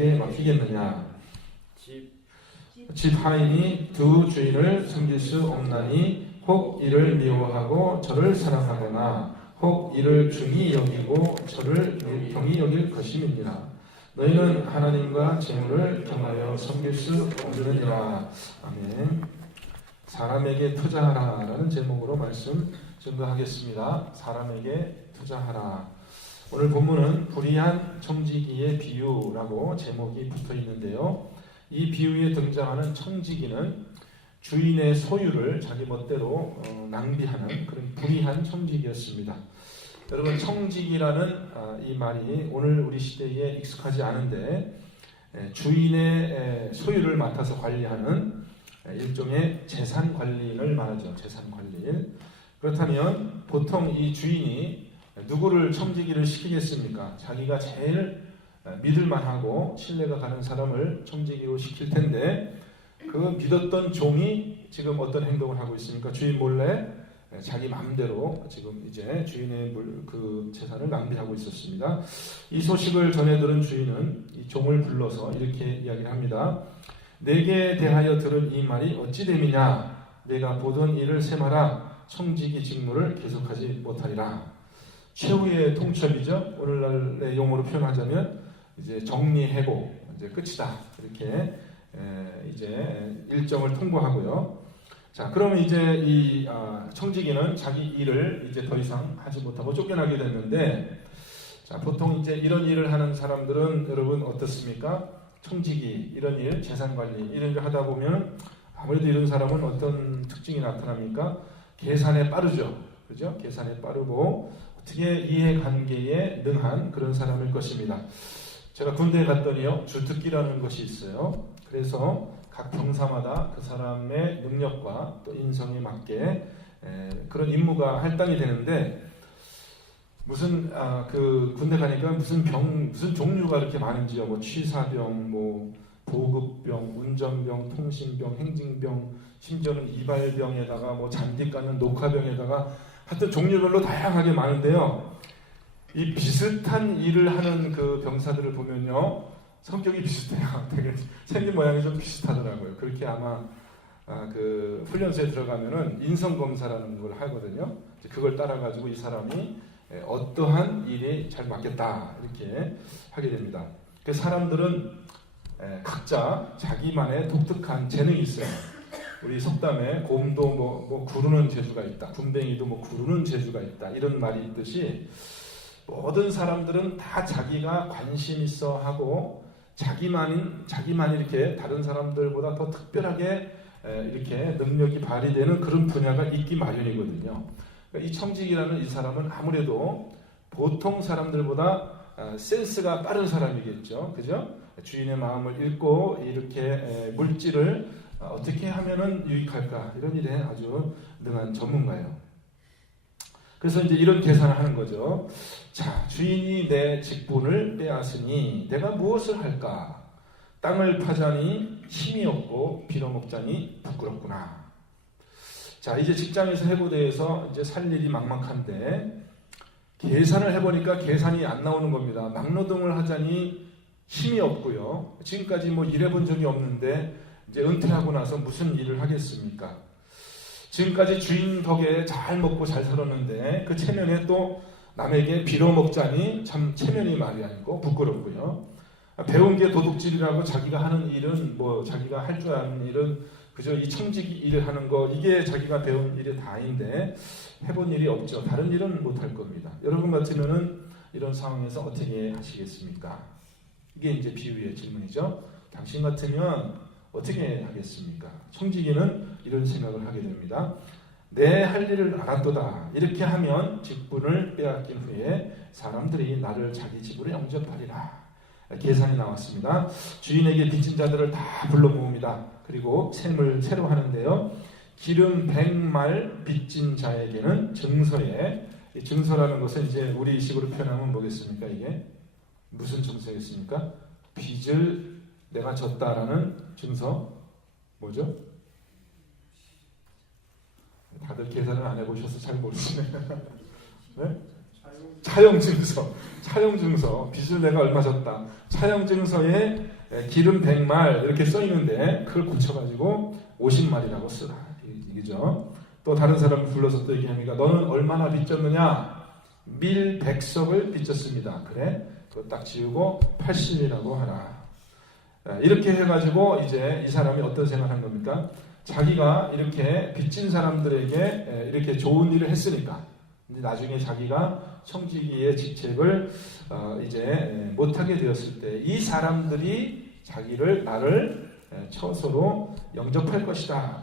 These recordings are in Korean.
누구에게 맡기겠느냐? 집 하인이 두 주인을 섬길 수 없나니 혹 이를 미워하고 저를 사랑하거나 혹 이를 중히 여기고 저를 경히 여길 것임이니라. 너희는 하나님과 재물을 겸하여 섬길 수 없느니라. 아멘. 사람에게 투자하라 라는 제목으로 말씀 증거하겠습니다. 사람에게 투자하라. 오늘 본문은 불의한 청지기의 비유라고 제목이 붙어 있는데요. 이 비유에 등장하는 청지기는 주인의 소유를 자기 멋대로 낭비하는 그런 불의한 청지기였습니다. 여러분, 청지기라는 이 말이 오늘 우리 시대에 익숙하지 않은데 주인의 소유를 맡아서 관리하는 일종의 재산 관리인을 말하죠. 재산 관리인. 그렇다면 보통 이 주인이 누구를 청지기를 시키겠습니까? 자기가 제일 믿을만하고 신뢰가 가는 사람을 청지기로 시킬 텐데 그 믿었던 종이 지금 어떤 행동을 하고 있습니까? 주인 몰래 자기 마음대로 지금 이제 주인의 그 재산을 낭비하고 있었습니다. 이 소식을 전해 들은 주인은 이 종을 불러서 이렇게 이야기를 합니다. 내게 대하여 들은 이 말이 어찌 됨이냐? 내가 보던 일을 세마라. 청지기 직무를 계속하지 못하리라. 최후의 통첩이죠. 오늘날의 용어로 표현하자면 이제 정리해고 이제 끝이다. 이렇게 이제 일정을 통보하고요. 자, 그러면 이제 이 청지기는 자기 일을 이제 더 이상 하지 못하고 쫓겨나게 됐는데, 자, 보통 이제 이런 일을 하는 사람들은 여러분 어떻습니까? 청지기 이런 일, 재산 관리 이런 일 하다 보면 아무래도 이런 사람은 어떤 특징이 나타납니까? 계산에 빠르죠. 그죠? 계산에 빠르고 어떻게 이해관계에 능한 그런 사람일 것입니다. 제가 군대에 갔더니요, 주특기라는 것이 있어요. 그래서 각 병사마다 그 사람의 능력과 또 인성에 맞게 그런 임무가 할당이 되는데, 무슨 그 군대 가니까 무슨 종류가 이렇게 많은지요. 뭐 취사병, 뭐 보급병, 운전병, 통신병, 행진병, 심지어는 이발병에다가 뭐 잔디 깎는 녹화병에다가 하여튼 종류별로 다양하게 많은데요. 이 비슷한 일을 하는 그 병사들을 보면요, 성격이 비슷해요. 되게 생긴 모양이 좀 비슷하더라고요. 그렇게 아마 그 훈련소에 들어가면은 인성 검사라는 걸 하거든요. 그걸 따라가지고 이 사람이 어떠한 일이 잘 맞겠다 이렇게 하게 됩니다. 그 사람들은 각자 자기만의 독특한 재능이 있어요. 우리 속담에 곰도 뭐 구르는 재주가 있다, 군뱅이도 뭐 구르는 재주가 있다 이런 말이 있듯이 모든 사람들은 다 자기가 관심 있어 하고 자기만 이렇게 다른 사람들보다 더 특별하게 이렇게 능력이 발휘되는 그런 분야가 있기 마련이거든요. 이 청지기라는 이 사람은 아무래도 보통 사람들보다 센스가 빠른 사람이겠죠. 그죠? 주인의 마음을 읽고 이렇게 물질을 어떻게 하면은 유익할까 이런 일에 아주 능한 전문가예요. 그래서 이제 이런 계산을 하는 거죠. 자, 주인이 내 직분을 빼앗으니 내가 무엇을 할까? 땅을 파자니 힘이 없고 빌어먹자니 부끄럽구나. 자, 이제 직장에서 해고돼서 이제 살 일이 막막한데 계산을 해보니까 계산이 안 나오는 겁니다. 막노동을 하자니 힘이 없고요. 지금까지 뭐 일해본 적이 없는데 이제 은퇴하고 나서 무슨 일을 하겠습니까? 지금까지 주인 덕에 잘 먹고 잘 살았는데 그 체면에 또 남에게 빌어먹자니 참 체면이 말이 아니고 부끄럽고요. 배운 게 도둑질이라고 자기가 하는 일은 뭐 자기가 할 줄 아는 일은 그저 이 청지기 일을 하는 거 이게 자기가 배운 일이 다인데 해본 일이 없죠. 다른 일은 못할 겁니다. 여러분 같으면은 이런 상황에서 어떻게 하시겠습니까? 이게 이제 비유의 질문이죠. 당신 같으면 어떻게 하겠습니까? 청지기는 이런 생각을 하게 됩니다. 내 할 일을 알았도다. 이렇게 하면 직분을 빼앗긴 후에 사람들이 나를 자기 집으로 영접하리라. 계산이 나왔습니다. 주인에게 빚진 자들을 다 불러 모읍니다. 그리고 셈을 새로 하는데요. 기름 100말 빚진 자에게는 증서에, 증서라는 것은 이제 우리식으로 표현하면 뭐겠습니까? 이게 무슨 증서겠습니까? 빚을 내가 졌다라는 증서 뭐죠? 다들 계산을 안 해보셔서 잘 모르시네요. 네? 차용증서, 빚을 내가 얼마 졌다. 차용증서에 기름 100말 이렇게 써 있는데 그걸 고쳐가지고 50말이라고 쓰라. 이거죠. 또 다른 사람을 불러서 또 얘기합니다. 너는 얼마나 빚졌느냐? 밀 100석을 빚졌습니다. 그래? 그거 딱 지우고 80이라고 하라. 이렇게 해가지고 이제 이 사람이 어떤 생각을 한 겁니까? 자기가 이렇게 빚진 사람들에게 이렇게 좋은 일을 했으니까 이제 나중에 자기가 청지기의 직책을 이제 못하게 되었을 때 이 사람들이 나를 처소로 영접할 것이다.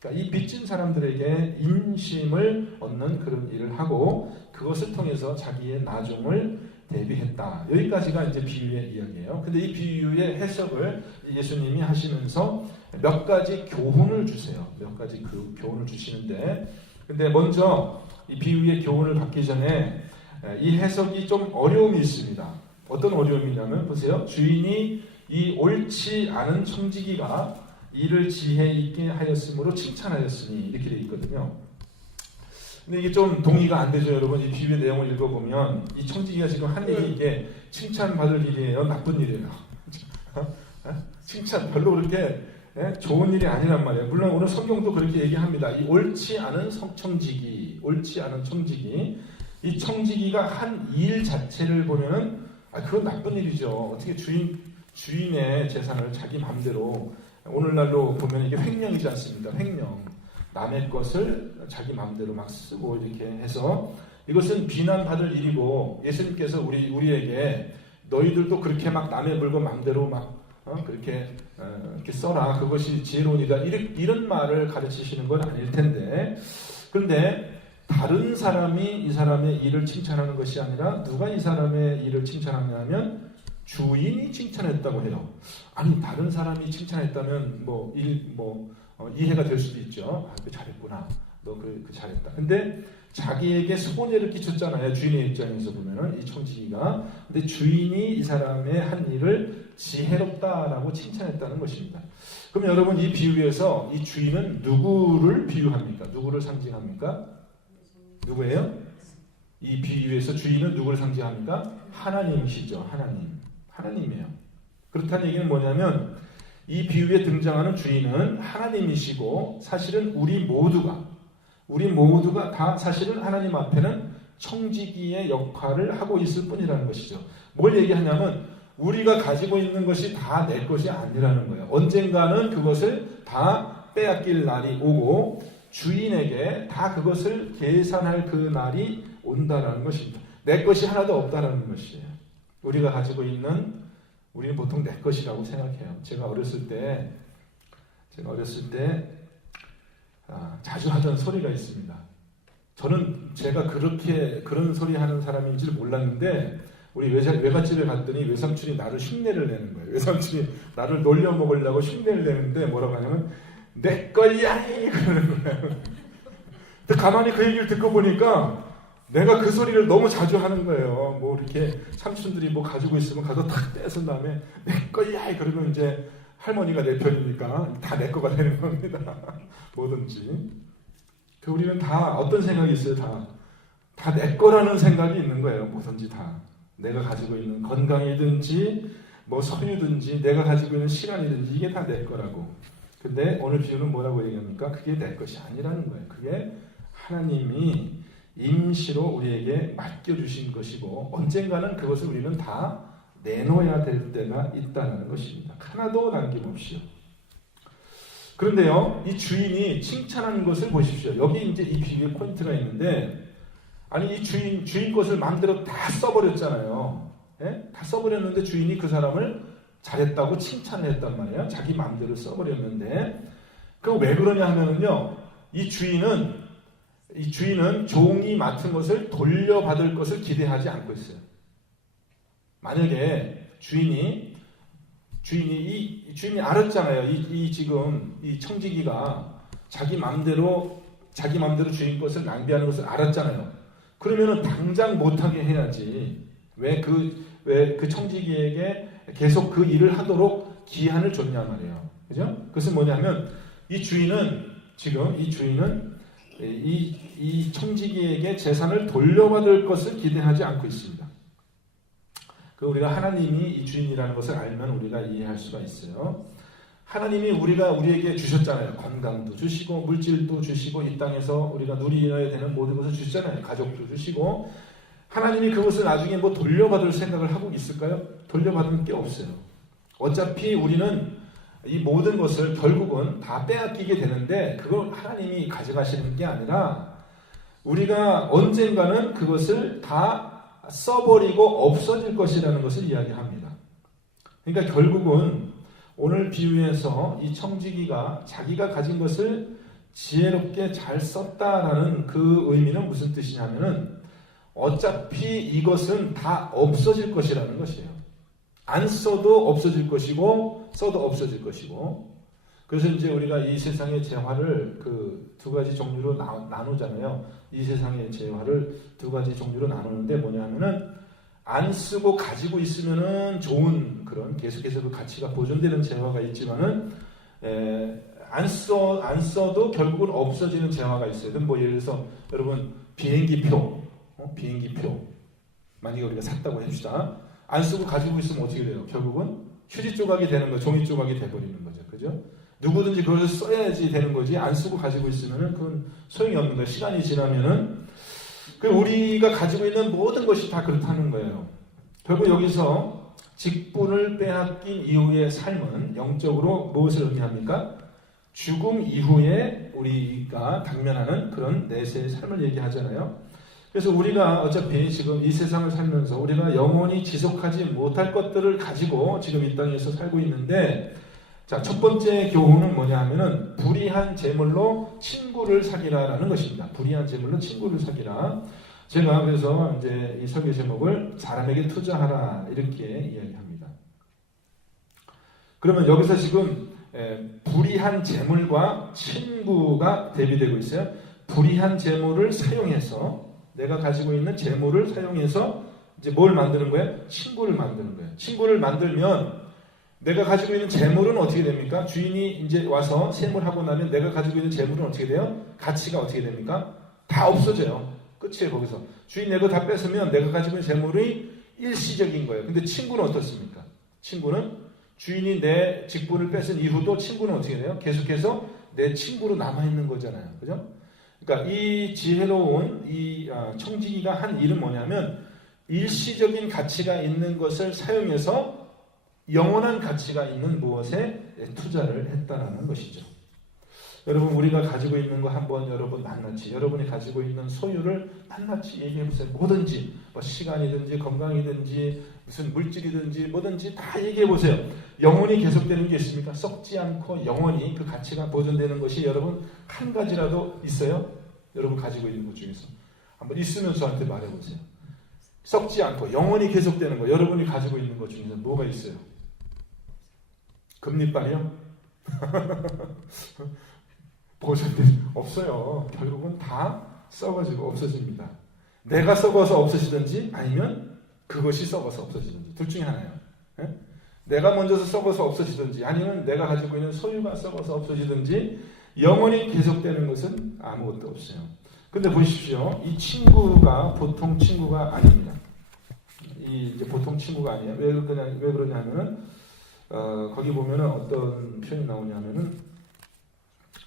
그러니까 이 빚진 사람들에게 인심을 얻는 그런 일을 하고 그것을 통해서 자기의 나중을 대비했다. 여기까지가 이제 비유의 이야기예요. 근데 이 비유의 해석을 예수님이 하시면서 몇 가지 교훈을 주세요. 몇 가지 그 교훈을 주시는데, 근데 먼저 이 비유의 교훈을 받기 전에 이 해석이 좀 어려움이 있습니다. 어떤 어려움이냐면 보세요. 주인이 이 옳지 않은 청지기가 이를 지혜 있게 하였으므로 칭찬하였으니 이렇게 되어 있거든요. 근데 이게 좀 동의가 안 되죠, 여러분. 이 비유의 내용을 읽어보면 이 청지기가 지금 한 일이 이게 칭찬받을 일이에요, 나쁜 일이에요? 칭찬 별로 그렇게 좋은 일이 아니란 말이에요. 물론 오늘 성경도 그렇게 얘기합니다. 이 옳지 않은 청지기, 이 청지기가 한 일 자체를 보면은 그건 나쁜 일이죠. 어떻게 주인의 재산을 자기 마음대로, 오늘날로 보면 이게 횡령이지 않습니까? 횡령. 남의 것을 자기 마음대로 막 쓰고 이렇게 해서 이것은 비난받을 일이고, 예수님께서 우리에게 너희들도 그렇게 막 남의 물건 마음대로 막 그렇게 이렇게 써라, 그것이 지혜로운 일이다, 이런 말을 가르치시는 건 아닐 텐데, 그런데 다른 사람이 이 사람의 일을 칭찬하는 것이 아니라 누가 이 사람의 일을 칭찬하냐면 주인이 칭찬했다고 해요. 아니, 다른 사람이 칭찬했다면 이해가 될 수도 있죠. 그 잘했구나, 너 그 잘했다. 근데 자기에게 손해를 끼쳤잖아요. 주인의 입장에서 보면은 이 청지기가. 근데 주인이 이 사람의 한 일을 지혜롭다라고 칭찬했다는 것입니다. 그럼 여러분, 이 비유에서 이 주인은 누구를 비유합니까? 누구를 상징합니까? 누구예요? 이 비유에서 주인은 누구를 상징합니까? 하나님이시죠. 하나님이에요. 그렇다는 얘기는 뭐냐면 이 비유에 등장하는 주인은 하나님이시고, 사실은 우리 모두가 다 사실은 하나님 앞에는 청지기의 역할을 하고 있을 뿐이라는 것이죠. 뭘 얘기하냐면 우리가 가지고 있는 것이 다 내 것이 아니라는 거예요. 언젠가는 그것을 다 빼앗길 날이 오고 주인에게 다 그것을 계산할 그 날이 온다라는 것입니다. 내 것이 하나도 없다라는 것이에요. 우리는 보통 내 것이라고 생각해요. 제가 어렸을 때 자주 하던 소리가 있습니다. 저는 제가 그런 소리 하는 사람인지를 몰랐는데, 우리 외갓집에 갔더니 외삼촌이 나를 흉내를 내는 거예요. 외삼촌이 나를 놀려먹으려고 흉내를 내는데 뭐라고 하냐면 내 거야 그러는 거예요. 근데 가만히 그 얘기를 듣고 보니까 내가 그 소리를 너무 자주 하는 거예요. 이렇게 삼촌들이 가지고 있으면 가서 탁 떼서 다음에 내 거야 그러면 이제 할머니가 내 편이니까 다 내 거가 되는 겁니다. 뭐든지. 우리는 다 어떤 생각이 있어요? 다 내 거라는 생각이 있는 거예요. 뭐든지 다. 내가 가지고 있는 건강이든지 소유든지 내가 가지고 있는 시간이든지 이게 다 내 거라고. 근데 오늘 비유는 뭐라고 얘기합니까? 그게 내 것이 아니라는 거예요. 그게 하나님이 임시로 우리에게 맡겨주신 것이고, 언젠가는 그것을 우리는 다 내놓아야 될 때가 있다는 것입니다. 하나도 남김없이요. 그런데요, 이 주인이 칭찬하는 것을 보십시오. 여기 이제 이 비유의 포인트가 있는데, 아니 이 주인 것을 마음대로 다 써버렸잖아요. 다 써버렸는데 주인이 그 사람을 잘했다고 칭찬을 했단 말이에요. 자기 마음대로 써버렸는데, 그거 왜 그러냐 하면은요, 이 주인은 종이 맡은 것을 돌려받을 것을 기대하지 않고 있어요. 만약에 주인이 알았잖아요. 지금 이 청지기가 자기 마음대로 주인 것을 낭비하는 것을 알았잖아요. 그러면은 당장 못하게 해야지. 왜 그 청지기에게 계속 그 일을 하도록 기한을 줬냐 말이에요. 그죠? 그것은 뭐냐면 이 주인은 이 청지기에게 재산을 돌려받을 것을 기대하지 않고 있습니다. 우리가 하나님이 이 주인이라는 것을 알면 우리가 이해할 수가 있어요. 하나님이 우리에게 주셨잖아요. 건강도 주시고 물질도 주시고 이 땅에서 우리가 누리어야 되는 모든 것을 주셨잖아요. 가족도 주시고. 하나님이 그것을 나중에 돌려받을 생각을 하고 있을까요? 돌려받을 게 없어요. 어차피 우리는 이 모든 것을 결국은 다 빼앗기게 되는데 그걸 하나님이 가져가시는 게 아니라 우리가 언젠가는 그것을 다 써버리고 없어질 것이라는 것을 이야기합니다. 그러니까 결국은 오늘 비유에서 이 청지기가 자기가 가진 것을 지혜롭게 잘 썼다라는 그 의미는 무슨 뜻이냐면은 어차피 이것은 다 없어질 것이라는 것이에요. 안 써도 없어질 것이고 써도 없어질 것이고. 그래서 이제 우리가 이 세상의 재화를 그 두 가지 종류로 나누잖아요. 이 세상의 재화를 두 가지 종류로 나누는데 뭐냐면은 안 쓰고 가지고 있으면은 좋은 그런 계속해서 그 가치가 보존되는 재화가 있지만은 안 써도 결국은 없어지는 재화가 있어요. 예를 들어서 여러분 비행기표 만약에 우리가 샀다고 합시다. 안 쓰고 가지고 있으면 어떻게 돼요? 결국은 휴지 조각이 되는 거, 종이 조각이 돼버리는 거죠. 그죠? 누구든지 그것을 써야지 되는 거지 안 쓰고 가지고 있으면은 그건 소용이 없는 거예요. 시간이 지나면은 우리가 가지고 있는 모든 것이 다 그렇다는 거예요. 결국 여기서 직분을 빼앗긴 이후의 삶은 영적으로 무엇을 의미합니까? 죽음 이후에 우리가 당면하는 그런 내세의 삶을 얘기하잖아요. 그래서 우리가 어차피 지금 이 세상을 살면서 우리가 영원히 지속하지 못할 것들을 가지고 지금 이 땅에서 살고 있는데, 자, 첫 번째 교훈은 뭐냐 하면은 불의한 재물로 친구를 사귀라라는 것입니다. 불의한 재물로 친구를 사귀라. 제가 그래서 이제 이 설교 제목을 사람에게 투자하라 이렇게 이야기합니다. 그러면 여기서 지금 불의한 재물과 친구가 대비되고 있어요. 불의한 재물을 사용해서 내가 가지고 있는 재물을 사용해서 이제 뭘 만드는 거예요? 친구를 만드는 거예요. 친구를 만들면 내가 가지고 있는 재물은 어떻게 됩니까? 주인이 이제 와서 세물하고 나면 내가 가지고 있는 재물은 어떻게 돼요? 가치가 어떻게 됩니까? 다 없어져요. 끝이에요. 거기서 주인 내 거 다 뺏으면 내가 가지고 있는 재물이 일시적인 거예요. 근데 친구는 어떻습니까? 친구는 주인이 내 직분을 뺏은 이후도 친구는 어떻게 돼요? 계속해서 내 친구로 남아있는 거잖아요. 그죠? 그러니까 이 지혜로운 이 청지기가 한 일은 뭐냐면 일시적인 가치가 있는 것을 사용해서 영원한 가치가 있는 무엇에 투자를 했다라는 것이죠. 여러분, 우리가 가지고 있는 거 한번 여러분 낱낱이 여러분이 가지고 있는 소유를 낱낱이 얘기해보세요. 뭐든지 시간이든지 건강이든지 무슨 물질이든지 뭐든지 다 얘기해보세요. 영원히 계속되는 게 있습니까? 썩지 않고 영원히 그 가치가 보존되는 것이 여러분 한 가지라도 있어요? 여러분 가지고 있는 것 중에서 한번 있으면 저한테 말해보세요. 썩지 않고 영원히 계속되는 거 여러분이 가지고 있는 것 중에서 뭐가 있어요? 금리빨이요? 보존돼 없어요. 결국은 다 썩어지고 없어집니다. 내가 썩어서 없어지든지 아니면 그것이 썩어서 없어지든지 둘 중에 하나예요. 네? 내가 먼저서 썩어서 없어지든지 아니면 내가 가지고 있는 소유가 썩어서 없어지든지 영원히 계속되는 것은 아무것도 없어요. 근데 보십시오. 이 친구가 보통 친구가 아닙니다. 이제 보통 친구가 아니에요. 왜 그러냐면은 거기 보면은 어떤 표현이 나오냐면은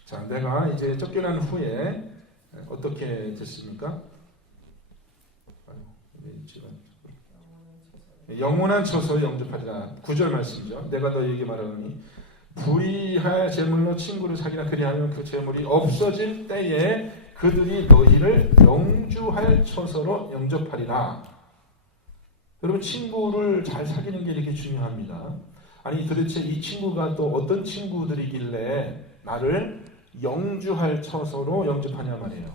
자, 내가 이제 쫓겨난 후에 어떻게 됐습니까? 영원한 처소에 영접하리라. 9절 말씀이죠. 내가 너희에게 말하노니 불의할 재물로 친구를 사귀라. 그리하면 그 재물이 없어질 때에 그들이 너희를 영주할 처소로 영접하리라. 여러분, 친구를 잘 사귀는 게 이렇게 중요합니다. 아니 도대체 이 친구가 또 어떤 친구들이길래 나를 영주할 처소로 영접하냐 말이에요.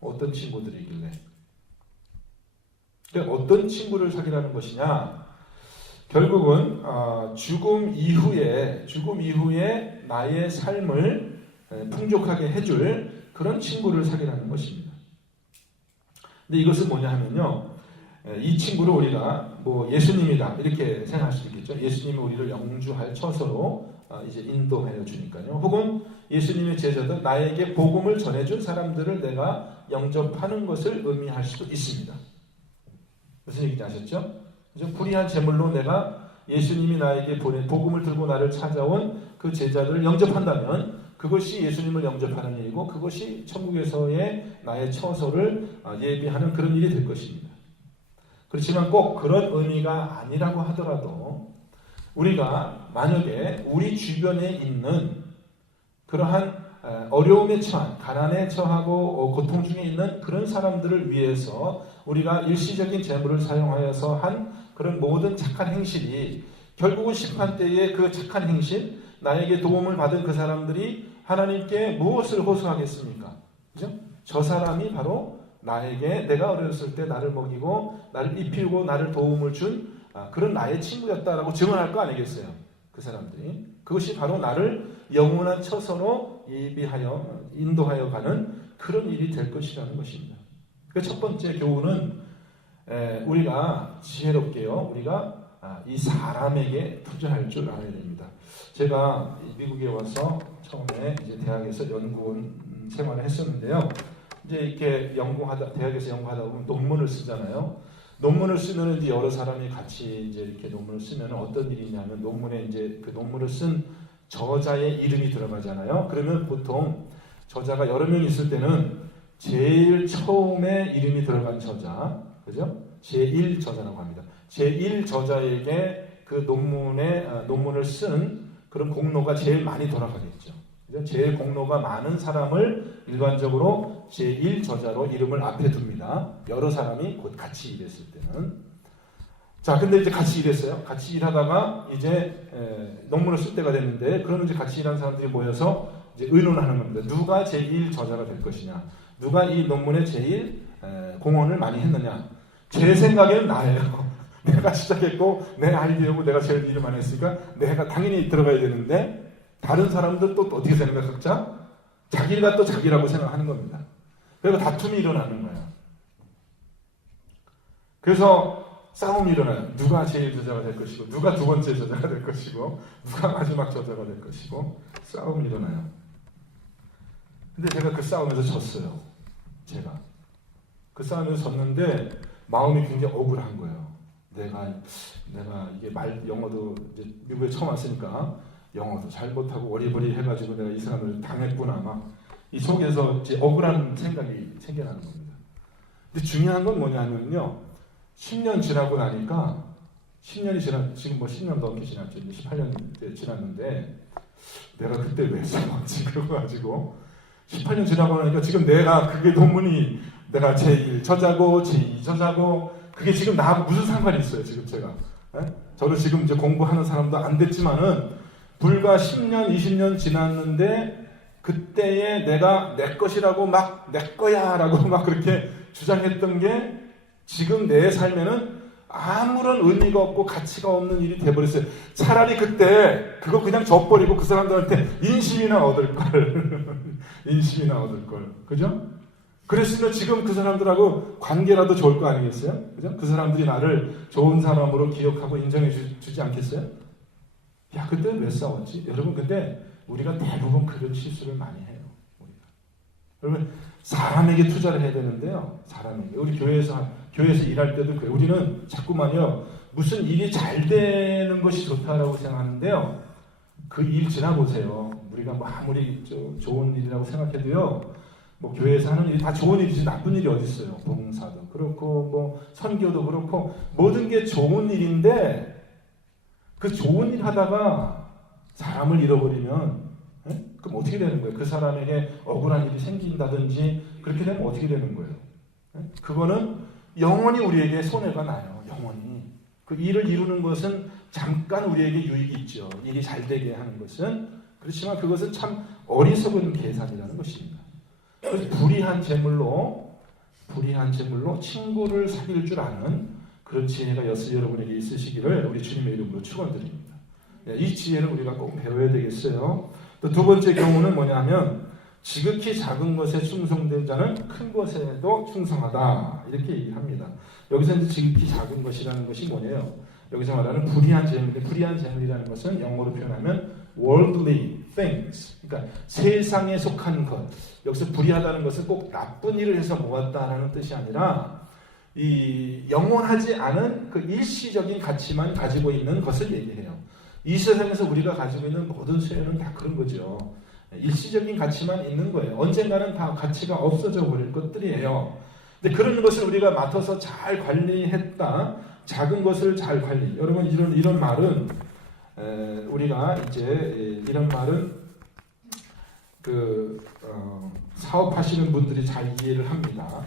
어떤 친구들이길래. 그러니까 어떤 친구를 사귀라는 것이냐. 결국은 죽음 이후에 나의 삶을 풍족하게 해줄 그런 친구를 사귀라는 것입니다. 근데 이것은 뭐냐 하면요. 이 친구를 우리가 뭐 예수님이다 이렇게 생각할 수 있겠죠. 예수님이 우리를 영주할 처소로 이제 인도하여 주니까요. 혹은 예수님의 제자들 나에게 복음을 전해준 사람들을 내가 영접하는 것을 의미할 수도 있습니다. 무슨 얘기인지 아셨죠? 불의한 제물로 내가 예수님이 나에게 보낸 복음을 들고 나를 찾아온 그 제자들을 영접한다면 그것이 예수님을 영접하는 일이고 그것이 천국에서의 나의 처소를 예비하는 그런 일이 될 것입니다. 그렇지만 꼭 그런 의미가 아니라고 하더라도 우리가 만약에 우리 주변에 있는 그러한 어려움에 처한, 가난에 처하고 고통 중에 있는 그런 사람들을 위해서 우리가 일시적인 재물을 사용하여서 한 그런 모든 착한 행실이 결국은 심판때에 그 착한 행실, 나에게 도움을 받은 그 사람들이 하나님께 무엇을 호소하겠습니까? 그죠? 저 사람이 바로 나에게 내가 어렸을 때 나를 먹이고 나를 입히고 나를 도움을 준 그런 나의 친구였다라고 증언할 거 아니겠어요? 그 사람들이. 그것이 바로 나를 영원한 처소로 예비하여 인도하여 가는 그런 일이 될 것이라는 것입니다. 그 첫 번째 교훈은 우리가 지혜롭게요. 우리가 이 사람에게 투자할 줄 알아야 됩니다. 제가 미국에 와서 처음에 이제 대학에서 연구원 생활을 했었는데요. 이제 이렇게 대학에서 연구하다 보면 논문을 쓰잖아요. 논문을 쓰면 이제 여러 사람이 같이 이제 이렇게 논문을 쓰면 어떤 일이 있냐면 논문에 이제 그 논문을 쓴 저자의 이름이 들어가잖아요. 그러면 보통 저자가 여러 명 있을 때는 제일 처음에 이름이 들어간 저자, 그죠? 제1저자라고 합니다. 제1저자에게 그 논문을 쓴 그런 공로가 제일 많이 돌아가겠죠. 제일 공로가 많은 사람을 일반적으로 제1저자로 이름을 앞에 둡니다. 여러 사람이 곧 같이 일했을 때는. 자, 근데 이제 같이 일했어요. 같이 일하다가 이제 논문을 쓸 때가 됐는데, 그러면 이제 같이 일하는 사람들이 모여서 이제 의논하는 겁니다. 누가 제1저자가 될 것이냐, 누가 이 논문에 제일 공헌을 많이 했느냐. 제 생각에는 나예요. 내가 시작했고 내 아이디어고 내가 제일 일을 많이 했으니까 내가 당연히 들어가야 되는데, 다른 사람들 또 어떻게 생각해? 각자 자기가 또 자기라고 생각하는 겁니다. 그래서 다툼이 일어나는 거예요. 그래서 싸움이 일어나요. 누가 제일 저자가 될 것이고, 누가 두 번째 저자가 될 것이고, 누가 마지막 저자가 될 것이고, 싸움이 일어나요. 근데 제가 그 싸움에서 졌어요. 제가 그 싸움에서 졌는데 마음이 굉장히 억울한 거예요. 내가 이게 영어도 이제 미국에 처음 왔으니까 영어도 잘 못하고 어리버리 해가지고 내가 이 사람을 당했구나, 막 이 속에서 이제 억울한 생각이 생겨나는 겁니다. 근데 중요한 건 뭐냐면요, 10년 지나고 나니까, 10년이 지금 뭐 10년 넘게 지났죠. 18년 지났는데 내가 그때 왜 싸웠지? 그러고 가지고 18년 지나고 나니까 지금 그게 논문이 내가 제1저자고 제2저자고 그게 지금 나하고 무슨 상관이 있어요, 지금 제가. 저는 지금 이제 공부하는 사람도 안 됐지만은 불과 10년, 20년 지났는데 그때의 내가 내 것이라고 막 내 거야라고 막 그렇게 주장했던 게 지금 내 삶에는 아무런 의미가 없고 가치가 없는 일이 돼버렸어요. 차라리 그때 그거 그냥 져버리고 그 사람들한테 인심이나 얻을 걸. 인심이나 얻을 걸. 그죠? 그랬으면 지금 그 사람들하고 관계라도 좋을 거 아니겠어요? 그죠? 그 사람들이 나를 좋은 사람으로 기억하고 인정해 주지 않겠어요? 야, 그때 왜 싸웠지? 여러분, 근데 우리가 대부분 그런 실수를 많이 해요. 여러분, 사람에게 투자를 해야 되는데요. 사람에게. 우리 교회에서 일할 때도 그래요. 우리는 자꾸만요, 무슨 일이 잘 되는 것이 좋다라고 생각하는데요. 그 일 지나보세요. 우리가 뭐 아무리 좋은 일이라고 생각해도요, 뭐 교회에서 하는 일이 다 좋은 일이지 나쁜 일이 어디 있어요. 봉사도 그렇고 뭐 선교도 그렇고 모든 게 좋은 일인데, 그 좋은 일 하다가 사람을 잃어버리면 그럼 어떻게 되는 거예요? 그 사람에게 억울한 일이 생긴다든지 그렇게 되면 어떻게 되는 거예요? 그거는 영원히 우리에게 손해가 나요. 영원히. 그 일을 이루는 것은 잠깐 우리에게 유익이 있죠. 일이 잘 되게 하는 것은. 그렇지만 그것은 참 어리석은 계산이라는 것입니다. 불의한 제물로 친구를 사귈 줄 아는 그런 지혜가 여러분에게 있으시기를 우리 주님의 이름으로 축원드립니다. 이 지혜를 우리가 꼭 배워야 되겠어요. 또 두 번째 경우는 뭐냐면, 지극히 작은 것에 충성된 자는 큰 것에도 충성하다. 이렇게 얘기합니다. 여기서 이제 지극히 작은 것이라는 것이 뭐냐요? 여기서 말하는 불의한 재물인데, 불의한 재물이라는 것은 영어로 표현하면 worldly things. 그러니까 세상에 속한 것. 여기서 불의하다는 것은 꼭 나쁜 일을 해서 모았다라는 뜻이 아니라 이 영원하지 않은 그 일시적인 가치만 가지고 있는 것을 얘기해요. 이 세상에서 우리가 가지고 있는 모든 소유는 다 그런 거죠. 일시적인 가치만 있는 거예요. 언젠가는 다 가치가 없어져 버릴 것들이에요. 근데 그런 것을 우리가 맡아서 잘 관리했다. 작은 것을 잘 관리. 여러분 이런 말은 우리가 이제 이런 말은 사업하시는 분들이 잘 이해를 합니다.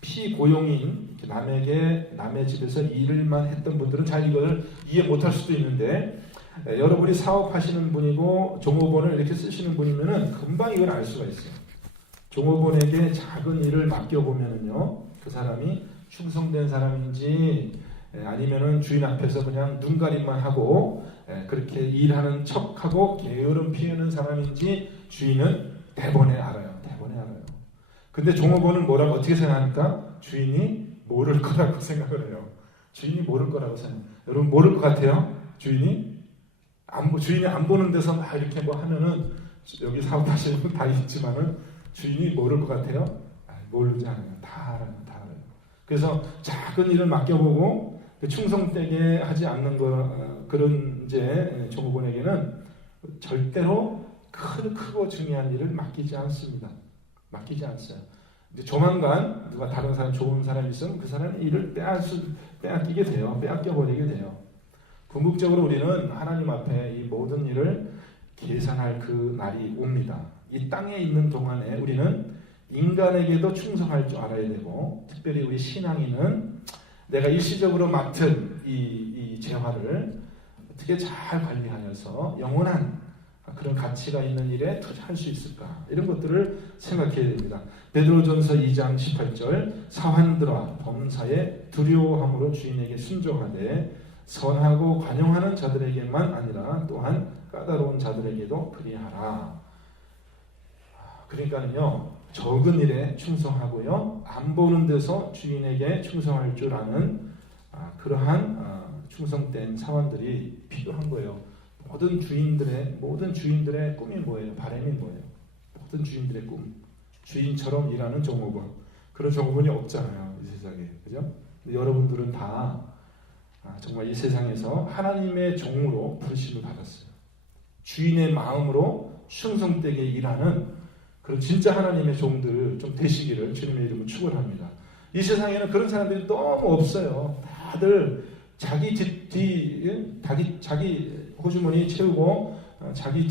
피고용인 남의 집에서 일을만 했던 분들은 잘 이걸 이해 못할 수도 있는데, 여러분이 사업하시는 분이고 종업원을 이렇게 쓰시는 분이면은 금방 이걸 알 수가 있어요. 종업원에게 작은 일을 맡겨보면은요, 그 사람이 충성된 사람인지 아니면은 주인 앞에서 그냥 눈가림만 하고 그렇게 일하는 척하고 게으름 피우는 사람인지 주인은 대번에 알아요. 근데 종업원은 뭐라고 어떻게 생각합니까? 주인이 모를 거라고 생각을 해요. 주인이 모를 거라고 생각해요. 여러분 모를 것 같아요? 주인이 안 보는 데서 막 이렇게 뭐 하면은, 여기 사업하시는 분 다 있지만은 주인이 모를 것 같아요? 모르지 않아요. 다 알아요. 그래서 작은 일을 맡겨보고 충성되게 하지 않는 그런 이제 종업원에게는 절대로 크고 중요한 일을 맡기지 않습니다. 맡기지 않어요. 이제 조만간 누가 다른 사람, 좋은 사람이 있으면 그 사람의 일을 빼앗기게 돼요. 빼앗겨버리게 돼요. 궁극적으로 우리는 하나님 앞에 이 모든 일을 계산할 그 날이 옵니다. 이 땅에 있는 동안에 우리는 인간에게도 충성할 줄 알아야 되고, 특별히 우리 신앙인은 내가 일시적으로 맡은 이 재화를 어떻게 잘 관리하여서 영원한 그런 가치가 있는 일에 투자할 수 있을까? 이런 것들을 생각해야 됩니다. 베드로전서 2장 18절, 사환들아 범사에 두려워함으로 주인에게 순종하되 선하고 관용하는 자들에게만 아니라 또한 까다로운 자들에게도 그리하라. 그러니까요, 적은 일에 충성하고요, 안 보는 데서 주인에게 충성할 줄 아는 그러한 충성된 사원들이 필요한 거예요. 모든 주인들의 꿈이 뭐예요? 바람이 뭐예요? 모든 주인들의 꿈. 주인처럼 일하는 종업원. 그런 종업원이 없잖아요, 이 세상에. 그죠? 여러분들은 다 정말 이 세상에서 하나님의 종으로 부르심을 받았어요. 주인의 마음으로 충성되게 일하는 그런 진짜 하나님의 종들 좀 되시기를 주님의 이름으로 축원합니다. 이 세상에는 그런 사람들이 너무 없어요. 다들 자기 호주머니 채우고 자기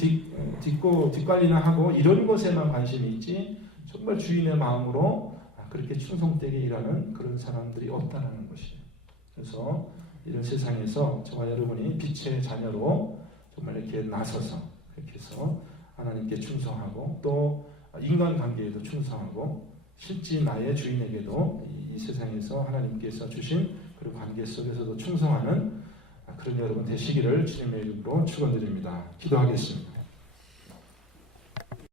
뒷관리나 하고 이런 것에만 관심이 있지, 정말 주인의 마음으로 그렇게 충성되게 일하는 그런 사람들이 없다는 것이에요. 그래서 이런 세상에서 저와 여러분이 빛의 자녀로 정말 이렇게 나서서 그렇게 해서 하나님께 충성하고 또 인간관계에도 충성하고 실제 나의 주인에게도 이 세상에서 하나님께서 주신 그런 관계 속에서도 충성하는 그런 여러분 되시기를 주님의 이름으로 축원드립니다. 기도하겠습니다.